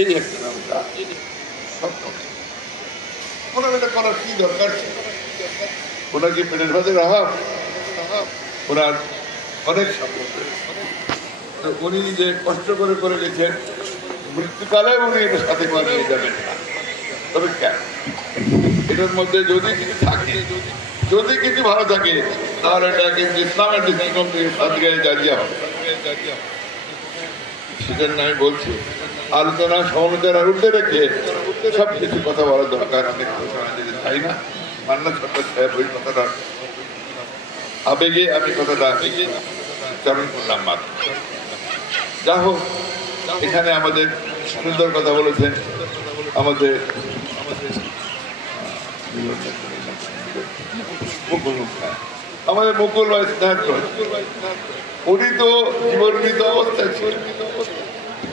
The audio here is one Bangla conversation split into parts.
এই একটা নামটা ওনার এটা করার কি দরকার ছিল? ওনার কি পেটের ভাতের অভাব? ওনার অনেক সম্পদ, উনি যে কষ্ট করে করে গেছেন, মৃত্যুকালে উনি এটা সাথে করে নিয়ে যাবেন না। তবে কেন এটার মধ্যে যদি কিছু থাকে, যদি কিছু ভালো থাকে, তাহলে এটা কিন্তু ইসলামের দৃষ্টিকোণ থেকে সাদিকায় জারিয়া হবে। সেজন্য আমি বলছি, আলোচনা সমালোচনা উঠে রেখে সব কিছু কথা বলা দরকার। অনেক ঘোষণা দিতে চাই না, মান্না সরকার সাহেব ওই কথাটা আবেগে আমি কথাটা উচ্চারণ করলাম মাত্র। যা হোক, এখানে আমাদের সুন্দর কথা বলেছেন আমাদের মুকুল ভাই সিদ্ধান্ত, উনি তো জীবনমৃত অবস্থায় ছিলেন।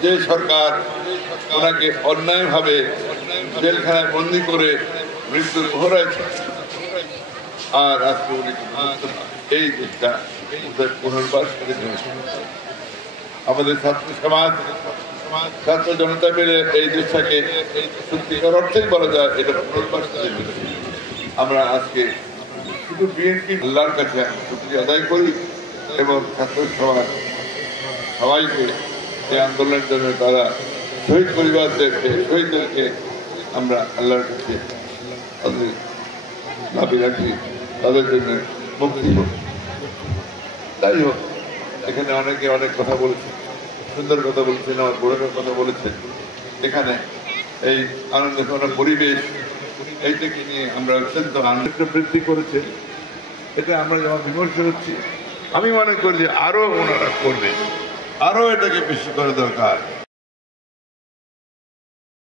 যে সরকার ওনাকে অন্যায়ভাবে জেলখানায় বন্দি করে মৃত্যুর ঘোরাইছে, আর আজকে উনি এই দেশটা পুনর্বাস করে আমাদের ছাত্র সমাজ, ছাত্র জনতা মিলে এই দেশটাকে সত্যিকার অর্থেই বলা যায় এটা পুনর্বাস করে। আমরা আজকে শুধু বিএনপি আল্লাহর কাছে শুকরিয়া আদায় করি এবং ছাত্র সমাজ সবাইকে এই আন্দোলনের জন্য তারা শহীদ পরিবারদেরকে, শহীদদেরকে আমরা আল্লাহর কাছে তাদের দাবি রাখি, তাদের জন্য মুক্তি হোক। যাই হোক, এখানে অনেকে অনেক কথা বলেছেন, সুন্দর কথা বলেছেন, আমার বড়ের কথা বলেছেন। এখানে এই আনন্দঘন পরিবেশ এইটাকে নিয়ে আমরা অত্যন্ত আনন্দ বৃদ্ধি করেছে। এটা আমরা যখন বিমর্ষ হচ্ছি, আমি মনে করি যে আরো ওনারা করবে, আরো এটাকে বেশি করা দরকার।